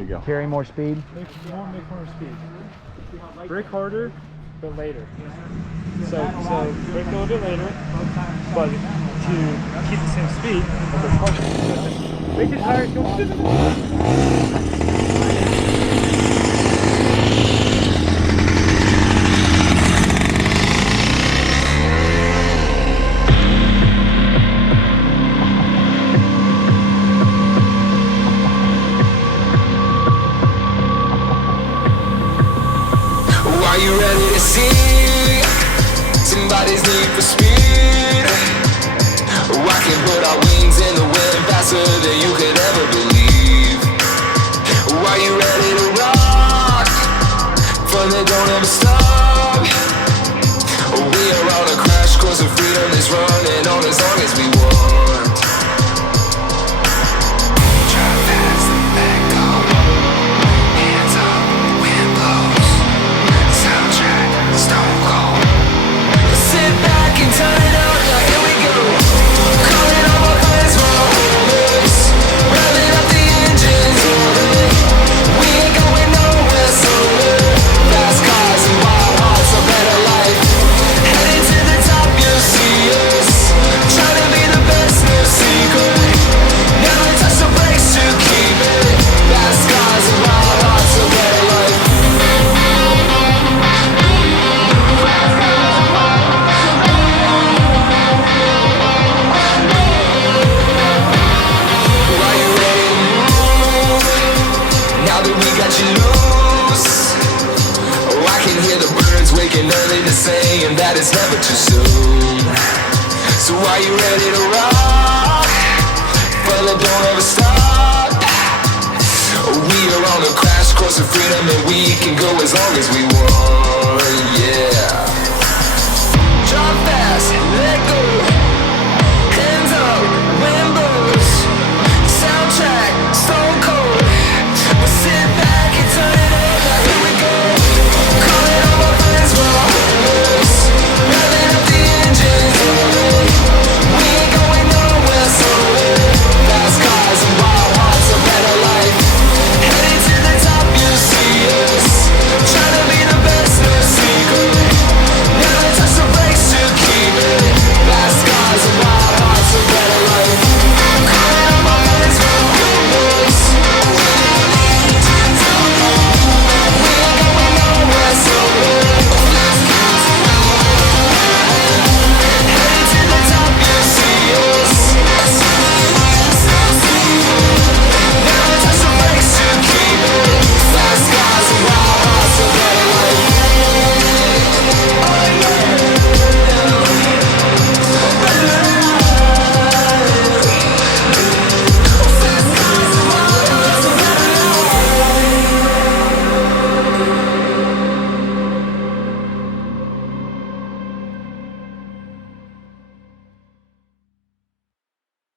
There you go. Carry more speed. Make more speed. Brake harder, but later. So brake a little bit later, but to keep the same speed, but brake harder. Make the tires go. Are you ready to see somebody's need for speed? I can put our wings in the wind faster than you could ever believe. Are you ready to rock? Fun that don't ever stop. We are on a crash course of freedom that's running on as long as we want. Drive fast, let go. Hands up, wind blows. Soundtrack, stone cold. Sit back and turn it up, now here we go. Calling all my friends for a whole race. Revving up the engines, we ain't going nowhere slower. Fast cars and wild hearts, a better life. Heading to the top, you'll see us. Trying to be the best, no secret. Never touch the brakes to keep it. Fast cars and wild hearts, a better life. Now that we got you loose, I can hear the birds waking early to saying that it's never too soon. So are you ready to rock? Fun that don't ever stop. We are on a crash course of freedom and we can go as long as we want, yeah. Drive fast, let go.